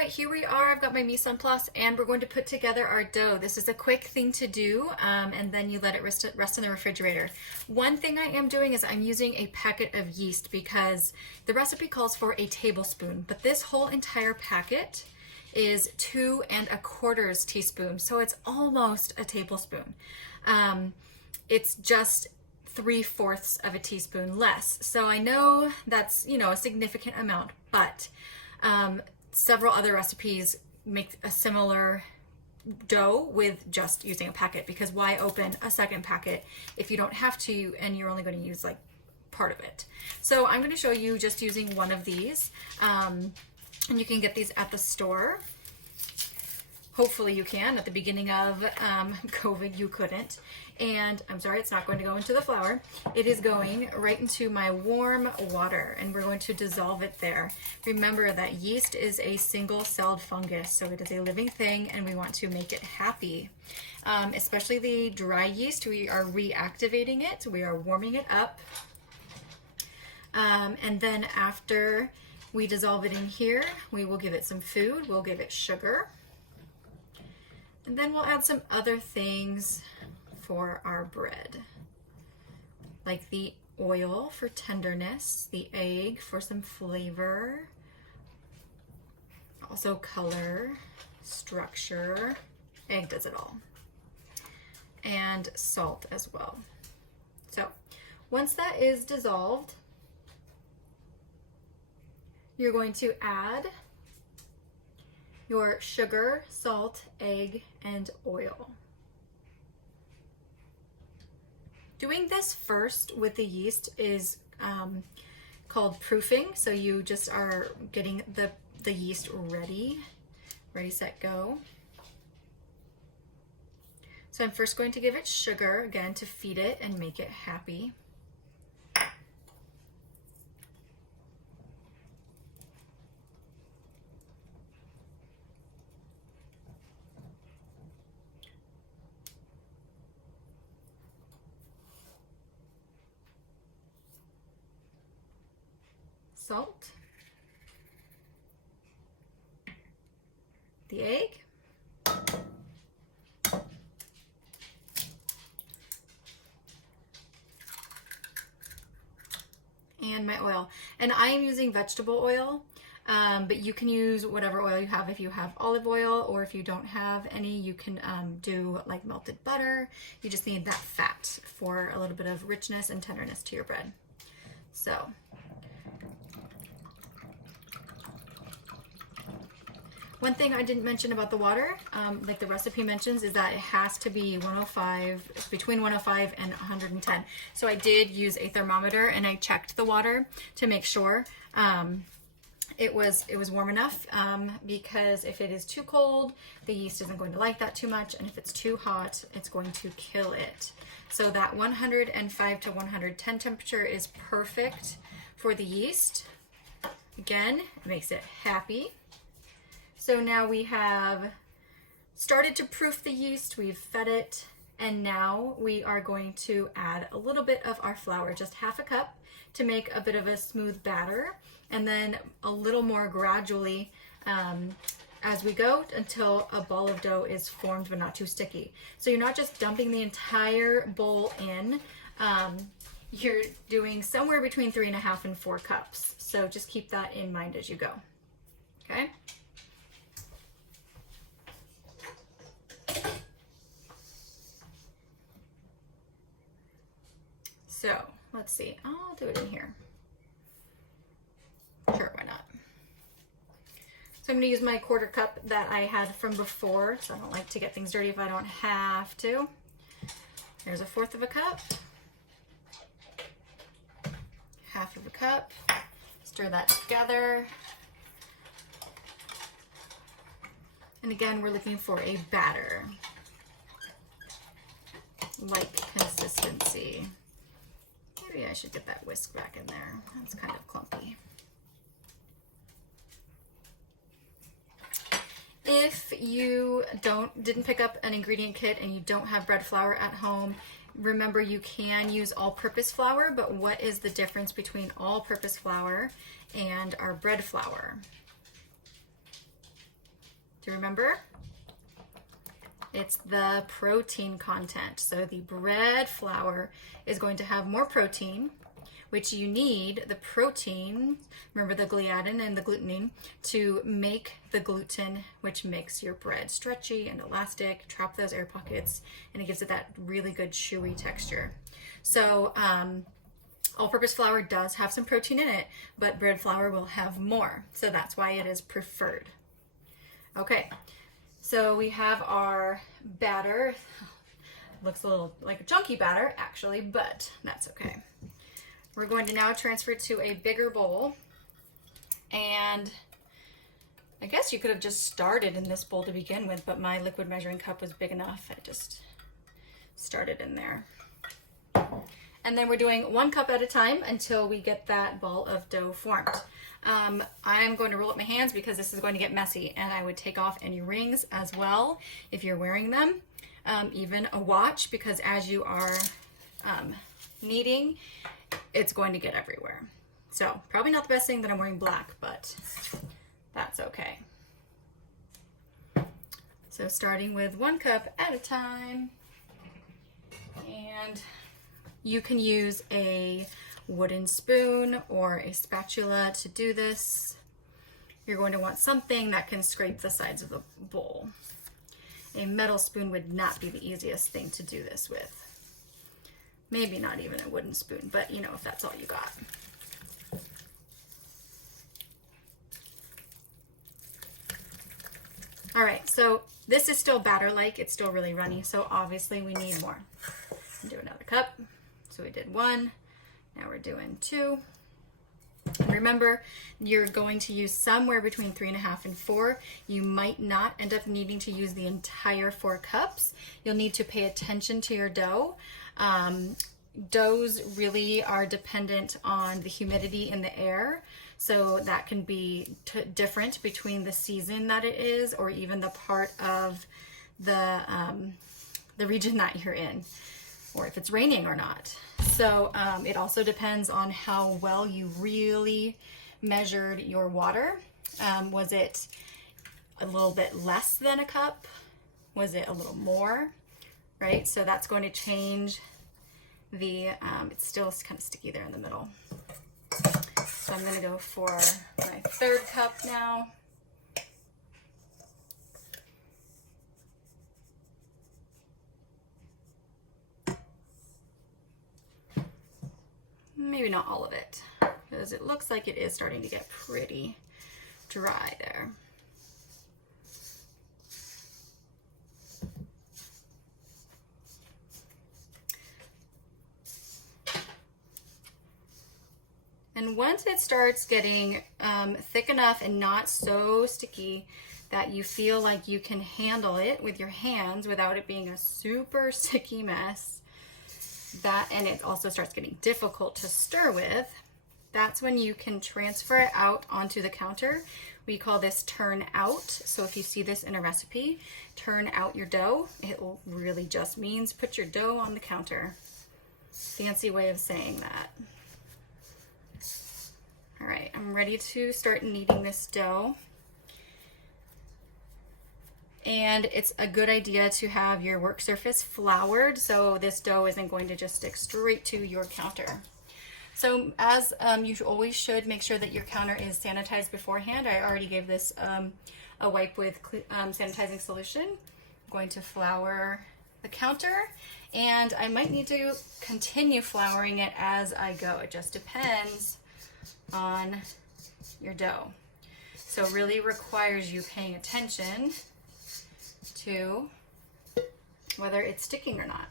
right, here we are. I've got my mise en place and we're going to put together our dough. This is a quick thing to do and then you let it rest in the refrigerator. One thing I am doing is I'm using a packet of yeast because the recipe calls for a tablespoon, but this whole entire packet is 2¼ teaspoons, so it's almost a tablespoon. It's just 3/4 of a teaspoon less. So I know that's, a significant amount, but several other recipes make a similar dough with just using a packet, because why open a second packet if you don't have to and you're only going to use like part of it. So I'm going to show you just using one of these, and you can get these at the store. Hopefully you can. At the beginning of COVID you couldn't. And I'm sorry, it's not going to go into the flour. It is going right into my warm water and we're going to dissolve it there. Remember that yeast is a single-celled fungus, so it is a living thing and we want to make it happy. Especially the dry yeast, we are reactivating it. We are warming it up. And then after we dissolve it in here, we will give it some food. We'll give it sugar. And then we'll add some other things for our bread, like the oil for tenderness, the egg for some flavor, also color, structure. Egg does it all. And salt as well. So once that is dissolved, you're going to add your sugar, salt, egg, and oil. Doing this first with the yeast is called proofing. So you just are getting the yeast ready, set, go. So I'm first going to give it sugar, again, to feed it and make it happy. Salt, the egg, and my oil. And I am using vegetable oil, but you can use whatever oil you have. If you have olive oil, or if you don't have any, you can do like melted butter. You just need that fat for a little bit of richness and tenderness to your bread. So one thing I didn't mention about the water, like the recipe mentions, is that it has to be 105, between 105 and 110. So I did use a thermometer and I checked the water to make sure it was warm enough, because if it is too cold, the yeast isn't going to like that too much, and if it's too hot, it's going to kill it. So that 105 to 110 temperature is perfect for the yeast. Again, it makes it happy. So now we have started to proof the yeast, we've fed it, and now we are going to add a little bit of our flour, just half a cup, to make a bit of a smooth batter, and then a little more gradually as we go until a ball of dough is formed but not too sticky. So you're not just dumping the entire bowl in, you're doing somewhere between 3½ and 4 cups. So just keep that in mind as you go, okay? So let's see, I'll do it in here. Sure, why not? So I'm gonna use my 1/4 cup that I had from before, so I don't like to get things dirty if I don't have to. There's 1/4 cup, 1/2 cup, stir that together. And again, we're looking for a batter, like consistency. Maybe I should get that whisk back in there. That's kind of clumpy. If you didn't pick up an ingredient kit and you don't have bread flour at home, remember you can use all-purpose flour, but what is the difference between all-purpose flour and our bread flour? Do you remember? It's the protein content. So the bread flour is going to have more protein, which you need the protein, remember the gliadin and the glutenine, to make the gluten, which makes your bread stretchy and elastic, trap those air pockets, and it gives it that really good chewy texture. So all-purpose flour does have some protein in it, but bread flour will have more. So that's why it is preferred. Okay, so we have our batter. Looks a little like a chunky batter, actually, but that's okay. We're going to now transfer to a bigger bowl. And I guess you could have just started in this bowl to begin with, but my liquid measuring cup was big enough. I just started in there. And then we're doing 1 cup at a time until we get that ball of dough formed. I'm going to roll up my hands because this is going to get messy, and I would take off any rings as well if you're wearing them, even a watch, because as you are kneading, it's going to get everywhere. So probably not the best thing that I'm wearing black, but that's okay. So starting with 1 cup at a time, and you can use a wooden spoon or a spatula to do this. You're going to want something that can scrape the sides of the bowl. A metal spoon would not be the easiest thing to do this with. Maybe not even a wooden spoon, but you know, if that's all you got. All right, so this is still batter-like. It's still really runny, so obviously we need more. Do another cup. So we did 1, now we're doing 2. And remember, you're going to use somewhere between 3.5 and 4. You might not end up needing to use the entire 4 cups. You'll need to pay attention to your dough. Doughs really are dependent on the humidity in the air, so that can be different between the season that it is or even the part of the region that you're in, or if it's raining or not. So it also depends on how well you really measured your water. Was it a little bit less than a cup? Was it a little more? Right? So that's going to change the, it's still kind of sticky there in the middle. So I'm going to go for my 3rd cup now. Maybe not all of it, because it looks like it is starting to get pretty dry there. And once it starts getting thick enough and not so sticky that you feel like you can handle it with your hands without it being a super sticky mess, and it also starts getting difficult to stir with, that's when you can transfer it out onto the counter. We call this turn out. So if you see this in a recipe, turn out your dough, it really just means put your dough on the counter. Fancy way of saying that. All right, I'm ready to start kneading this dough. And it's a good idea to have your work surface floured so this dough isn't going to just stick straight to your counter. So as you always should, make sure that your counter is sanitized beforehand. I already gave this a wipe with sanitizing solution. I'm going to flour the counter, and I might need to continue flouring it as I go. It just depends on your dough. So it really requires you paying attention to whether it's sticking or not.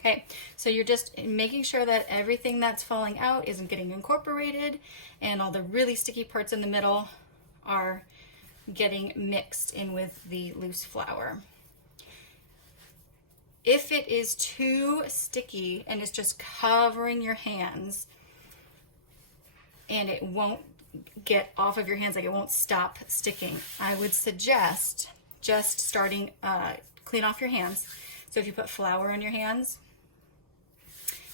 Okay, so you're just making sure that everything that's falling out isn't getting incorporated and all the really sticky parts in the middle are getting mixed in with the loose flour. If it is too sticky and it's just covering your hands and it won't get off of your hands, like it won't stop sticking, I would suggest just starting, clean off your hands. So if you put flour on your hands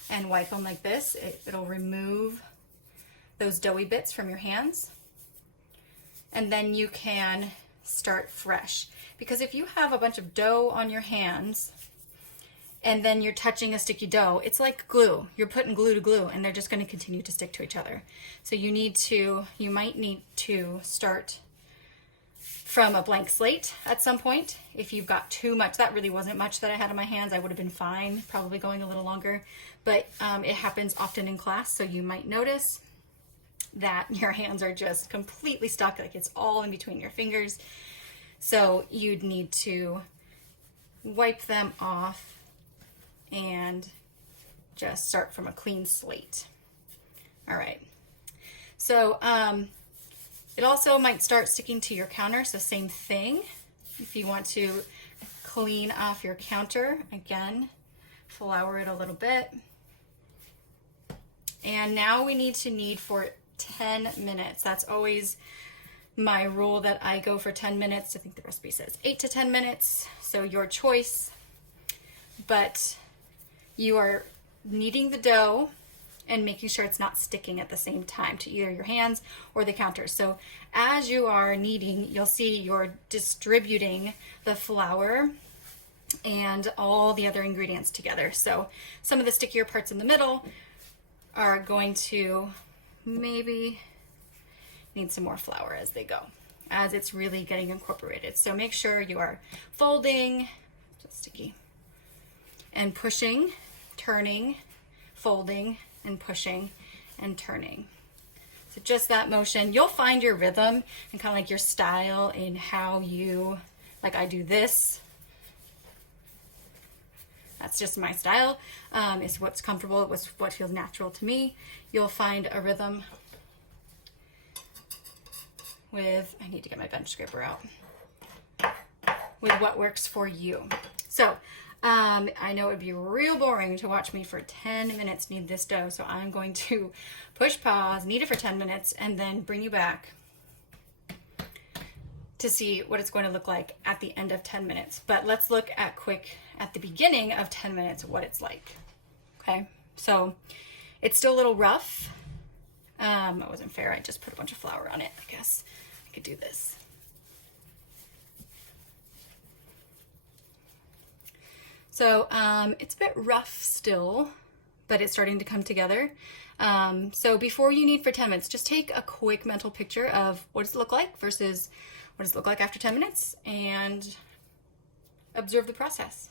and wipe them like this, it'll remove those doughy bits from your hands. and then you can start fresh. Because if you have a bunch of dough on your hands and then you're touching a sticky dough, it's like glue. You're putting glue to glue and they're just going to continue to stick to each other. So you might need to start from a blank slate at some point. If you've got too much, that really wasn't much that I had in my hands, I would have been fine, probably going a little longer, but it happens often in class, so you might notice that your hands are just completely stuck, like it's all in between your fingers. So you'd need to wipe them off and just start from a clean slate. All right, so it also might start sticking to your counter, so same thing. If you want to clean off your counter, again, flour it a little bit. And now we need to knead for 10 minutes. That's always my rule, that I go for 10 minutes. I think the recipe says 8 to 10 minutes, so your choice. But you are kneading the dough and making sure it's not sticking at the same time to either your hands or the counter. So as you are kneading, you'll see you're distributing the flour and all the other ingredients together. So some of the stickier parts in the middle are going to maybe need some more flour as they go, as it's really getting incorporated. So make sure you are folding, just sticky, and pushing, turning, folding, and pushing and turning. So just that motion. You'll find your rhythm and kind of like your style in how you, like I do this. That's just my style. It's what's comfortable, it's what feels natural to me. You'll find a rhythm with, I need to get my bench scraper out, with what works for you. So I know it would be real boring to watch me for 10 minutes knead this dough, so I'm going to push pause, knead it for 10 minutes, and then bring you back to see what it's going to look like at the end of 10 minutes. But let's look at quick at the beginning of 10 minutes what it's like. Okay, so it's still a little rough. That wasn't fair, I just put a bunch of flour on it. I guess I could do this. So it's a bit rough still, but it's starting to come together. So before you knead for 10 minutes, just take a quick mental picture of what does it look like versus what does it look like after 10 minutes, and observe the process.